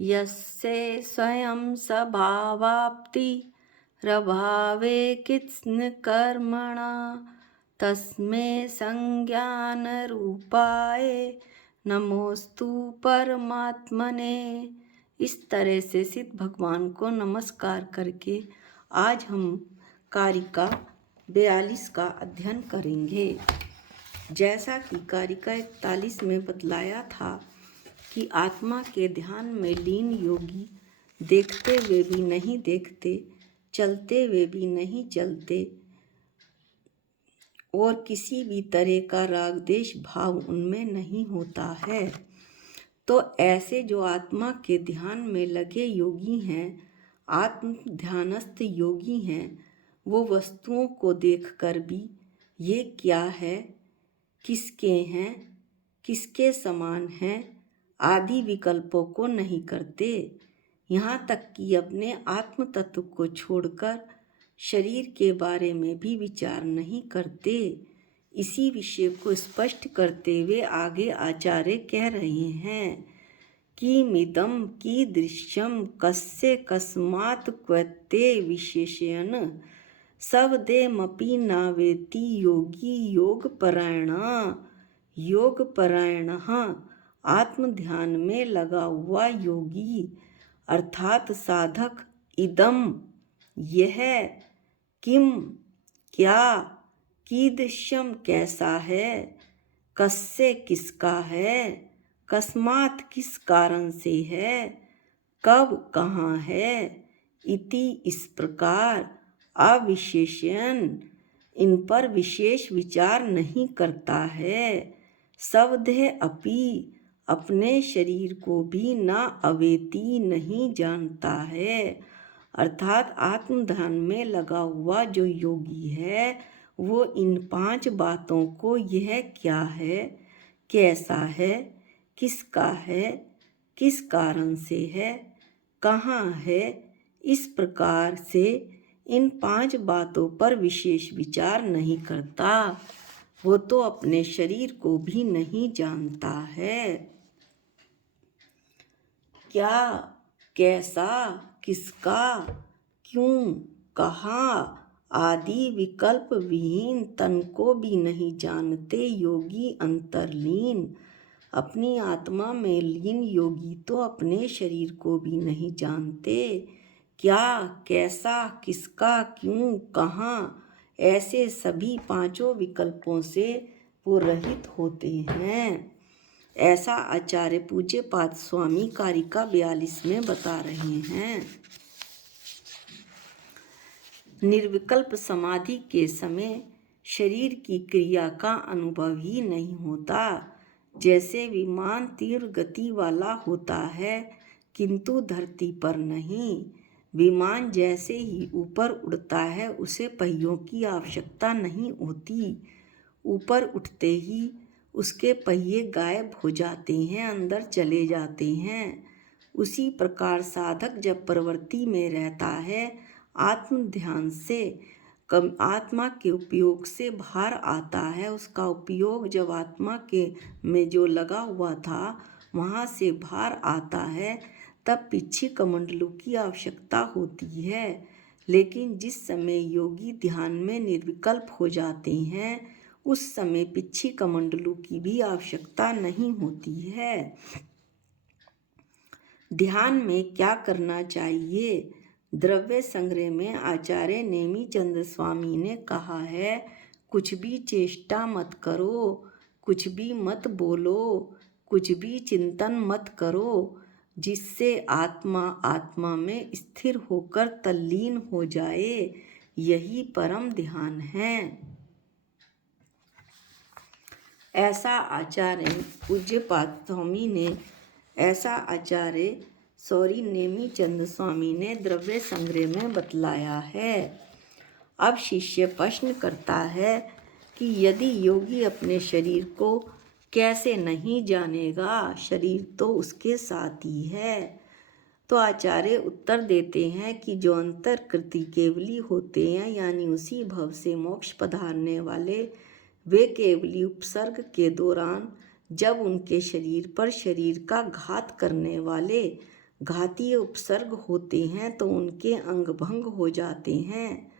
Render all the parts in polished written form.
यस्य स्वयं स्वभावाप्ति रभावे कित्स्न कर्मणा तस्मै संज्ञानरूपाय नमोस्तु परमात्मने। इस तरह से सिद्ध भगवान को नमस्कार करके आज हम कारिका 42 का अध्ययन करेंगे। जैसा कि कारिका 41 में बतलाया था कि आत्मा के ध्यान में लीन योगी देखते हुए भी नहीं देखते, चलते हुए भी नहीं चलते और किसी भी तरह का राग देश भाव उनमें नहीं होता है। तो ऐसे जो आत्मा के ध्यान में लगे योगी हैं, आत्म ध्यानस्थ योगी हैं, वो वस्तुओं को देखकर भी ये क्या है, किसके हैं, किसके समान हैं आदि विकल्पों को नहीं करते। यहाँ तक कि अपने आत्म तत्व को छोड़कर शरीर के बारे में भी विचार नहीं करते। इसी विषय को स्पष्ट करते हुए आगे आचार्य कह रहे हैं कि मिदम की दृश्यम कस्य कस्मात् क्वते विशेषण सवदेमपि नावेति योगी योग परायण आत्म ध्यान में लगा हुआ योगी अर्थात साधक इदम यह किम क्या, कीदृश्यम कैसा है, कस्य किसका है, कस्मात् किस कारण से है, कब कहाँ है, इति इस प्रकार अविशेषण इन पर विशेष विचार नहीं करता है। सवदेह अपि अपने शरीर को भी न अवेति नहीं जानता है। अर्थात आत्मध्यान में लगा हुआ जो योगी है वो इन 5 बातों को यह क्या है, कैसा है, किसका है, किस कारण से है, कहाँ है, इस प्रकार से इन 5 बातों पर विशेष विचार नहीं करता। वो तो अपने शरीर को भी नहीं जानता है। क्या, कैसा, किसका, क्यों, कहाँ आदि विकल्प विहीन तन को भी नहीं जानते योगी अंतर्लीन। अपनी आत्मा में लीन योगी तो अपने शरीर को भी नहीं जानते। क्या, कैसा, किसका, क्यों, कहाँ ऐसे सभी 5 विकल्पों से वो रहित होते हैं। ऐसा आचार्य पूज्य पाद स्वामी कारिका 42 में बता रहे हैं। निर्विकल्प समाधि के समय शरीर की क्रिया का अनुभव ही नहीं होता। जैसे विमान तीव्र गति वाला होता है किंतु धरती पर नहीं। विमान जैसे ही ऊपर उड़ता है उसे पहियों की आवश्यकता नहीं होती। ऊपर उठते ही उसके पहिए गायब हो जाते हैं, अंदर चले जाते हैं। उसी प्रकार साधक जब प्रवृत्ति में रहता है, आत्म ध्यान से आत्मा के उपयोग से बाहर आता है। उसका उपयोग जब आत्मा के में जो लगा हुआ था वहाँ से बाहर आता है, तब पिछी कमंडलों की आवश्यकता होती है। लेकिन जिस समय योगी ध्यान में निर्विकल्प हो जाते हैं उस समय पिछी कमंडलों की भी आवश्यकता नहीं होती है। ध्यान में क्या करना चाहिए? द्रव्य संग्रह में आचार्य नेमीचंद स्वामी ने कहा है, कुछ भी चेष्टा मत करो, कुछ भी मत बोलो, कुछ भी चिंतन मत करो, जिससे आत्मा में स्थिर होकर तल्लीन हो जाए, यही परम ध्यान है। ऐसा आचार्य पूज्यपाद स्वामी ने नेमीचंद स्वामी ने द्रव्य संग्रह में बतलाया है। अब शिष्य प्रश्न करता है कि यदि योगी अपने शरीर को कैसे नहीं जानेगा, शरीर तो उसके साथ ही है। तो आचार्य उत्तर देते हैं कि जो अंतर्कृति केवली होते हैं, यानी उसी भव से मोक्ष पधारने वाले, वे केवली उपसर्ग के दौरान जब उनके शरीर पर शरीर का घात करने वाले घातीय उपसर्ग होते हैं तो उनके अंग भंग हो जाते हैं।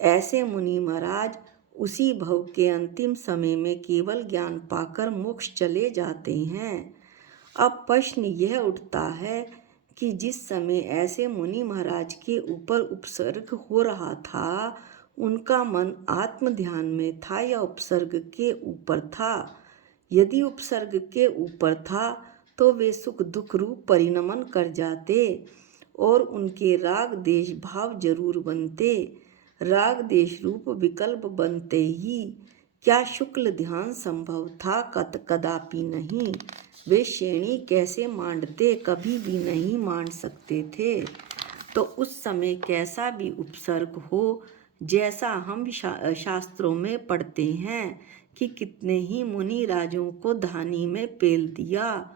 ऐसे मुनि महाराज उसी भव के अंतिम समय में केवल ज्ञान पाकर मोक्ष चले जाते हैं। अब प्रश्न यह उठता है कि जिस समय ऐसे मुनि महाराज के ऊपर उपसर्ग हो रहा था, उनका मन आत्म ध्यान में था या उपसर्ग के ऊपर था? यदि उपसर्ग के ऊपर था तो वे सुख दुख रूप परिणमन कर जाते और उनके राग देश भाव जरूर बनते। राग देश रूप विकल्प बनते ही क्या शुक्ल ध्यान संभव था? कदापि नहीं। वे श्रेणी कैसे मांडते? कभी भी नहीं मांड सकते थे। तो उस समय कैसा भी उपसर्ग हो, जैसा हम शास्त्रों में पढ़ते हैं कि कितने ही मुनि राजों को धानी में पेल दिया,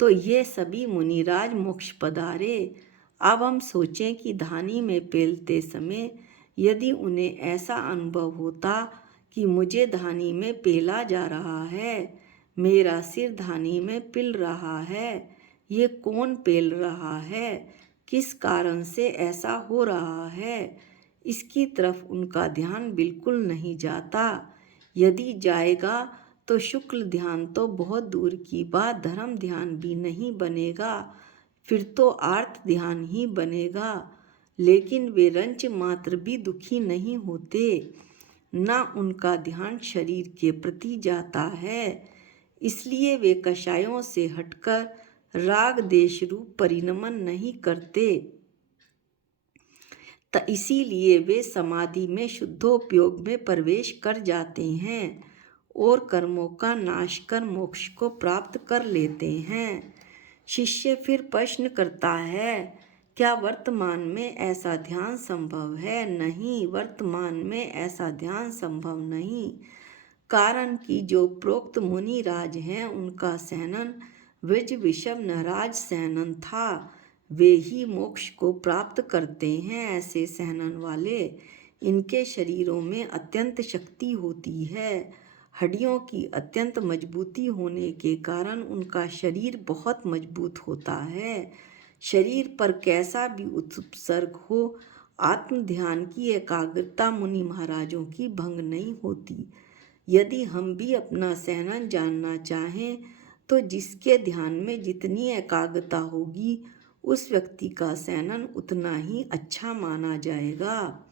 तो ये सभी मुनिराज मोक्ष पधारे। अब हम सोचें कि धानी में पेलते समय यदि उन्हें ऐसा अनुभव होता कि मुझे धानी में पेला जा रहा है, मेरा सिर धानी में पिल रहा है, ये कौन पेल रहा है, किस कारण से ऐसा हो रहा है, इसकी तरफ उनका ध्यान बिल्कुल नहीं जाता। यदि जाएगा तो शुक्ल ध्यान तो बहुत दूर की बात, धर्म ध्यान भी नहीं बनेगा, फिर तो आर्त ध्यान ही बनेगा। लेकिन वे रंच मात्र भी दुखी नहीं होते, ना उनका ध्यान शरीर के प्रति जाता है। इसलिए वे कषायों से हटकर राग देश रूप परिणमन नहीं करते। इसीलिए वे समाधि में शुद्धोपयोग में प्रवेश कर जाते हैं और कर्मों का नाश कर मोक्ष को प्राप्त कर लेते हैं। शिष्य फिर प्रश्न करता है, क्या वर्तमान में ऐसा ध्यान संभव है? नहीं, वर्तमान में ऐसा ध्यान संभव नहीं। कारण कि जो प्रोक्त मुनि राज हैं उनका सहनन वृज विषम नराज सहनन था, वे ही मोक्ष को प्राप्त करते हैं। ऐसे सहनन वाले, इनके शरीरों में अत्यंत शक्ति होती है। हड्डियों की अत्यंत मजबूती होने के कारण उनका शरीर बहुत मजबूत होता है। शरीर पर कैसा भी उपसर्ग हो, आत्म ध्यान की एकाग्रता मुनि महाराजों की भंग नहीं होती। यदि हम भी अपना सहनन जानना चाहें तो जिसके ध्यान में जितनी एकाग्रता होगी, उस व्यक्ति का सहनन उतना ही अच्छा माना जाएगा।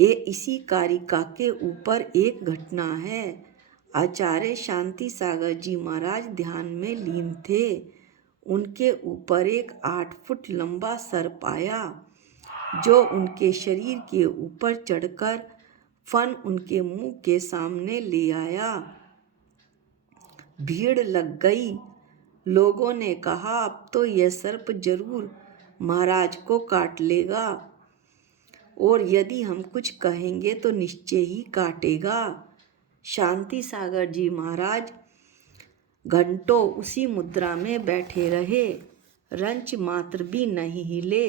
इसी कारिका के ऊपर एक घटना है। आचार्य शांति सागर जी महाराज ध्यान में लीन थे। उनके ऊपर एक 8 फुट लंबा सर्प आया, जो उनके शरीर के ऊपर चढ़कर फन उनके मुंह के सामने ले आया। भीड़ लग गई। लोगों ने कहा, अब तो यह सर्प जरूर महाराज को काट लेगा, और यदि हम कुछ कहेंगे तो निश्चय ही काटेगा। शांति सागर जी महाराज घंटों उसी मुद्रा में बैठे रहे, रंच मात्र भी नहीं हिले।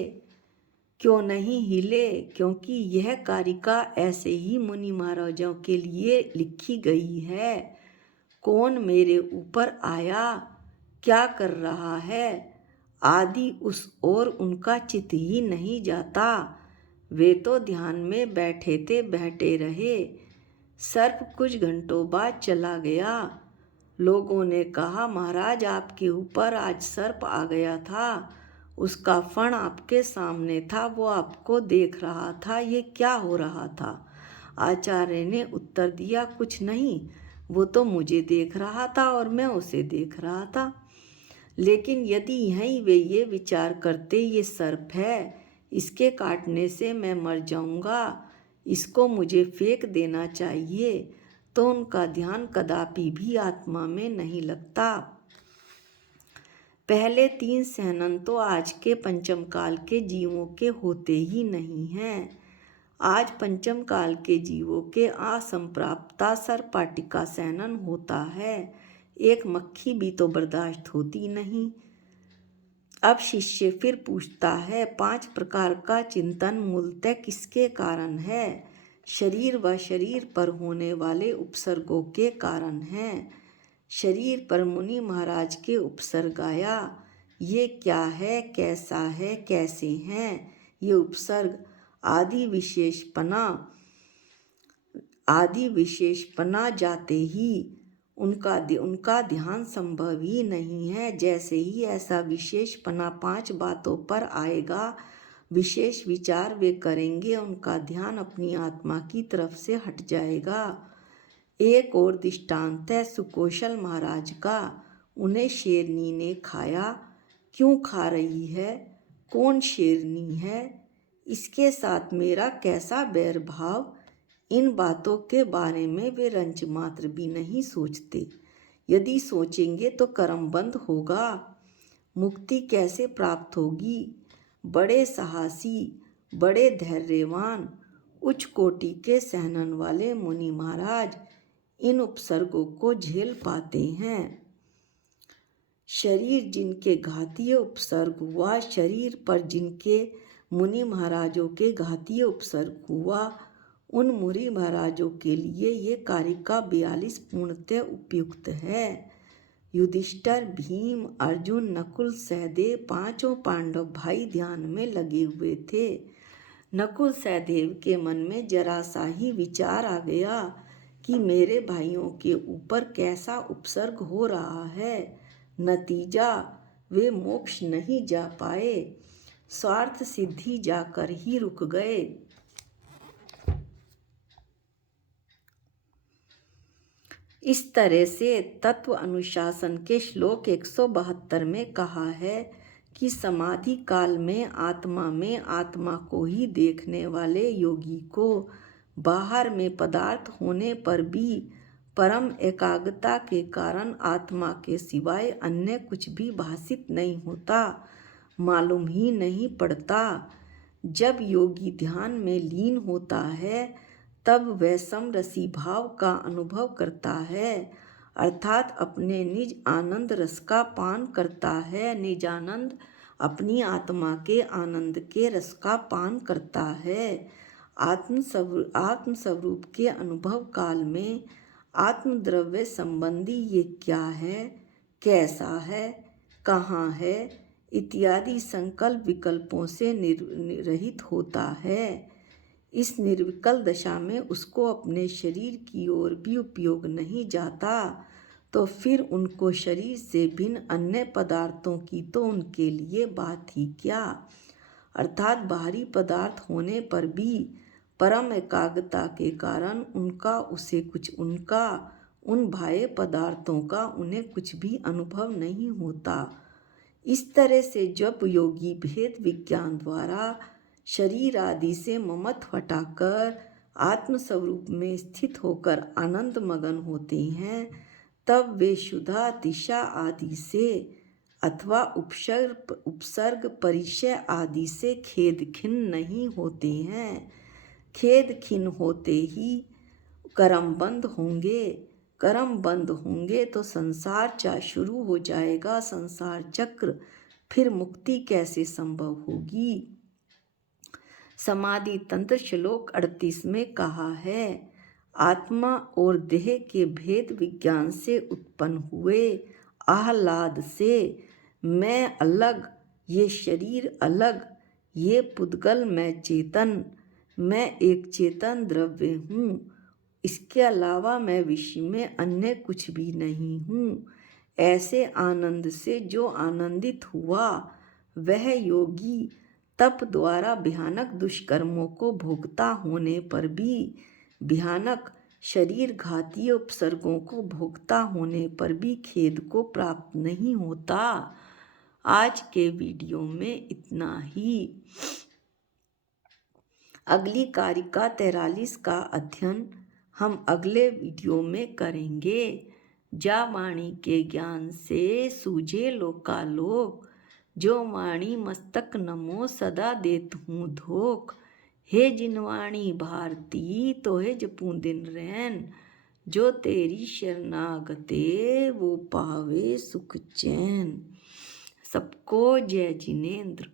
क्यों नहीं हिले? क्योंकि यह कारिका ऐसे ही मुनि महाराजों के लिए लिखी गई है। कौन मेरे ऊपर आया, क्या कर रहा है, आदि उस ओर उनका चित्त ही नहीं जाता। वे तो ध्यान में बैठे रहे। सर्प कुछ घंटों बाद चला गया। लोगों ने कहा, महाराज आपके ऊपर आज सर्प आ गया था, उसका फण आपके सामने था, वो आपको देख रहा था, ये क्या हो रहा था? आचार्य ने उत्तर दिया, कुछ नहीं, वो तो मुझे देख रहा था और मैं उसे देख रहा था। लेकिन यदि यहीं वे ये विचार करते, ये सर्प है, इसके काटने से मैं मर जाऊंगा, इसको मुझे फेंक देना चाहिए, तो उनका ध्यान कदापि भी आत्मा में नहीं लगता। पहले 3 सहनन तो आज के पंचम काल के जीवों के होते ही नहीं हैं। आज पंचम काल के जीवों के असंप्राप्ता सर्पाटिका सहनन होता है। एक मक्खी भी तो बर्दाश्त होती नहीं। अब शिष्य फिर पूछता है, 5 प्रकार का चिंतन मूलतः किसके कारण है? शरीर व शरीर पर होने वाले उपसर्गों के कारण है। शरीर पर मुनि महाराज के उपसर्ग आया, ये क्या है, कैसा है, कैसे हैं, ये उपसर्ग आदि विशेषपना जाते ही उनका ध्यान संभव ही नहीं है। जैसे ही ऐसा विशेषपना 5 बातों पर आएगा, विशेष विचार वे करेंगे, उनका ध्यान अपनी आत्मा की तरफ से हट जाएगा। एक और दृष्टांत है सुकौशल महाराज का। उन्हें शेरनी ने खाया। क्यों खा रही है, कौन शेरनी है, इसके साथ मेरा कैसा बैर भाव, इन बातों के बारे में वे रंच मात्र भी नहीं सोचते। यदि सोचेंगे तो कर्म बंद होगा, मुक्ति कैसे प्राप्त होगी। बड़े साहसी, बड़े धैर्यवान, उच्च कोटि के सहनन वाले मुनि महाराज इन उपसर्गों को झेल पाते हैं। शरीर जिनके घातीय उपसर्ग हुआ, शरीर पर जिनके मुनि महाराजों के घातीय उपसर्ग हुआ, उन मुनि महाराजों के लिए ये कारिका 42 पूर्णतः उपयुक्त है। युधिष्ठिर, भीम, अर्जुन, नकुल, सहदेव, पांचों पांडव भाई ध्यान में लगे हुए थे। नकुल सहदेव के मन में जरा सा ही विचार आ गया कि मेरे भाइयों के ऊपर कैसा उपसर्ग हो रहा है। नतीजा वे मोक्ष नहीं जा पाए, स्वार्थ सिद्धि जाकर ही रुक गए। इस तरह से तत्व अनुशासन के श्लोक 172 में कहा है कि समाधि काल में आत्मा को ही देखने वाले योगी को बाहर में पदार्थ होने पर भी परम एकाग्रता के कारण आत्मा के सिवाय अन्य कुछ भी भासित नहीं होता, मालूम ही नहीं पड़ता। जब योगी ध्यान में लीन होता है तब वह समरसी भाव का अनुभव करता है, अर्थात अपने निज आनंद रस का पान करता है। निज आनंद अपनी आत्मा के आनंद के रस का पान करता है। आत्मस्वरूप के अनुभव काल में आत्मद्रव्य संबंधी ये क्या है, कैसा है, कहाँ है इत्यादि संकल्प विकल्पों से रहित होता है। इस निर्विकल्प दशा में उसको अपने शरीर की ओर भी उपयोग नहीं जाता, तो फिर उनको शरीर से भिन्न अन्य पदार्थों की तो उनके लिए बात ही क्या। अर्थात बाहरी पदार्थ होने पर भी परम एकाग्रता के कारण उन बाह्य पदार्थों का उन्हें कुछ भी अनुभव नहीं होता। इस तरह से जब योगी भेद विज्ञान द्वारा शरीर आदि से ममत्व हटाकर आत्मस्वरूप में स्थित होकर आनंद मगन होते हैं, तब वे शुद्धा दिशा आदि से अथवा उपसर्ग परिचय आदि से खेद खिन्न नहीं होते हैं। खेद खिन्न होते ही कर्म बंद होंगे तो संसार शुरू हो जाएगा, संसार चक्र, फिर मुक्ति कैसे संभव होगी। समाधि तंत्र श्लोक 38 में कहा है, आत्मा और देह के भेद विज्ञान से उत्पन्न हुए आह्लाद से मैं अलग, ये शरीर अलग, ये पुद्गल मैं चेतन, मैं एक चेतन द्रव्य हूँ, इसके अलावा मैं विश्व में अन्य कुछ भी नहीं हूँ। ऐसे आनंद से जो आनंदित हुआ वह योगी तप द्वारा भयानक दुष्कर्मों को भोगता होने पर भी, भयानक शरीर घातीय उपसर्गों को भोगता होने पर भी खेद को प्राप्त नहीं होता। आज के वीडियो में इतना ही। अगली कारिका 43 का अध्ययन हम अगले वीडियो में करेंगे। जा वाणी के ज्ञान से सूझे लोकालोक, जो वाणी मस्तक नमो सदा देत हूँ धोख। हे जिनवाणी भारती तो हे जपूं दिन रैन, जो तेरी शरणागते वो पावे सुख चैन। सबको जय जिनेंद्र।